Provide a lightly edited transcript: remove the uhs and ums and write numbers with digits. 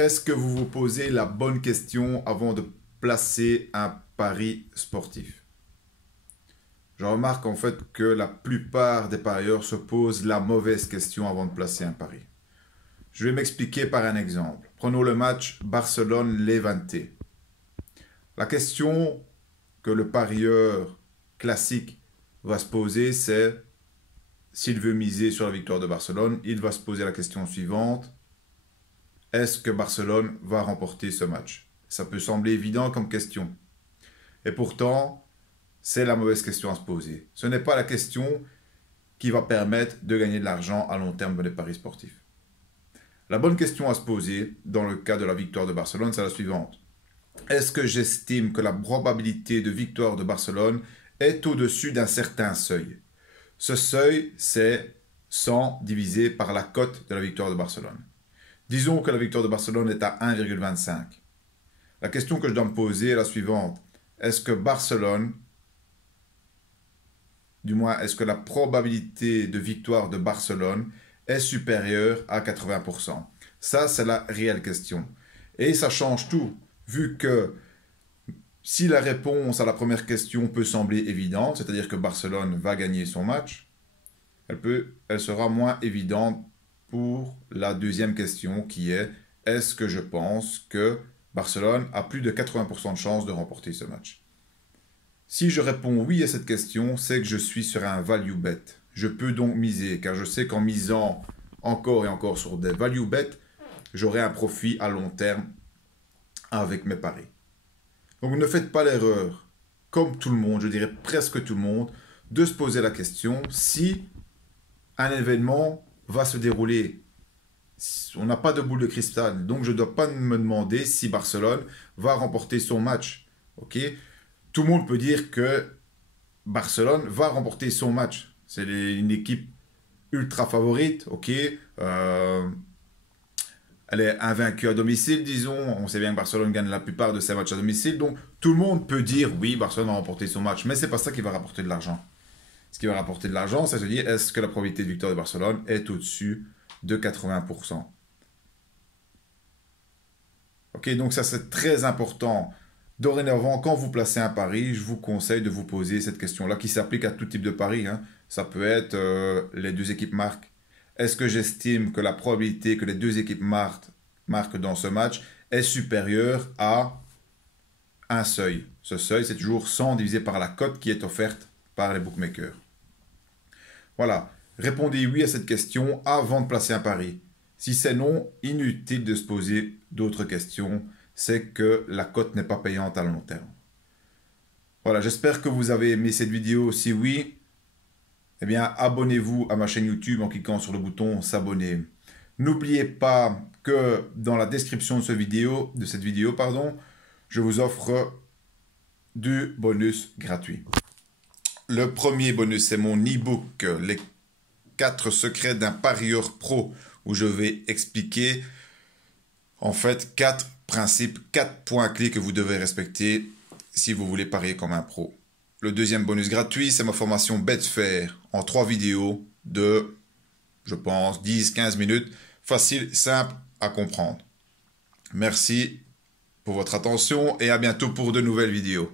Est-ce que vous vous posez la bonne question avant de placer un pari sportif? Je remarque en fait que la plupart des parieurs se posent la mauvaise question avant de placer un pari. Je vais m'expliquer par un exemple. Prenons le match Barcelone-Levante. La question que le parieur classique va se poser, c'est s'il veut miser sur la victoire de Barcelone, il va se poser la question suivante. Est-ce que Barcelone va remporter ce match? Ça peut sembler évident comme question. Et pourtant, c'est la mauvaise question à se poser. Ce n'est pas la question qui va permettre de gagner de l'argent à long terme dans les paris sportifs. La bonne question à se poser dans le cas de la victoire de Barcelone, c'est la suivante. Est-ce que j'estime que la probabilité de victoire de Barcelone est au-dessus d'un certain seuil? Ce seuil, c'est 100 divisé par la cote de la victoire de Barcelone. Disons que la victoire de Barcelone est à 1,25. La question que je dois me poser est la suivante. Est-ce que Barcelone, du moins, est-ce que la probabilité de victoire de Barcelone est supérieure à 80%? Ça, c'est la réelle question. Et ça change tout, vu que si la réponse à la première question peut sembler évidente, c'est-à-dire que Barcelone va gagner son match, elle sera moins évidente pour la deuxième question qui est « Est-ce que je pense que Barcelone a plus de 80% de chances de remporter ce match ?» Si je réponds oui à cette question, c'est que je suis sur un value bet. Je peux donc miser, car je sais qu'en misant encore et encore sur des value bets, j'aurai un profit à long terme avec mes paris. Donc ne faites pas l'erreur, comme tout le monde, je dirais presque tout le monde, de se poser la question si un événement va se dérouler. On n'a pas de boule de cristal, donc je ne dois pas me demander si Barcelone va remporter son match. Okay? Tout le monde peut dire que Barcelone va remporter son match. C'est une équipe ultra favorite, ok. Elle est invaincue à domicile, disons. On sait bien que Barcelone gagne la plupart de ses matchs à domicile. Donc, tout le monde peut dire, oui, Barcelone va remporter son match. Mais ce n'est pas ça qui va rapporter de l'argent. Ce qui va rapporter de l'argent, c'est de se dire, est-ce que la probabilité de victoire de Barcelone est au-dessus de 80%? Ok, donc ça, c'est très important. Dorénavant, quand vous placez un pari, je vous conseille de vous poser cette question-là, qui s'applique à tout type de pari. Ça peut être les deux équipes marquent. Est-ce que j'estime que la probabilité que les deux équipes marquent dans ce match est supérieure à un seuil? Ce seuil, c'est toujours 100 divisé par la cote qui est offerte par les bookmakers. Voilà. Répondez oui à cette question avant de placer un pari. Si c'est non, inutile de se poser d'autres questions. C'est que la cote n'est pas payante à long terme. Voilà, j'espère que vous avez aimé cette vidéo. Si oui, eh bien, abonnez-vous à ma chaîne YouTube en cliquant sur le bouton s'abonner. N'oubliez pas que dans la description de cette vidéo, je vous offre deux bonus gratuits. Le premier bonus, c'est mon e-book, les 4 secrets d'un parieur pro, où je vais expliquer en fait 4 principes, 4 points clés que vous devez respecter si vous voulez parier comme un pro. Le deuxième bonus gratuit, c'est ma formation Betfair en 3 vidéos de, je pense, 10-15 minutes, facile, simple à comprendre. Merci pour votre attention et à bientôt pour de nouvelles vidéos.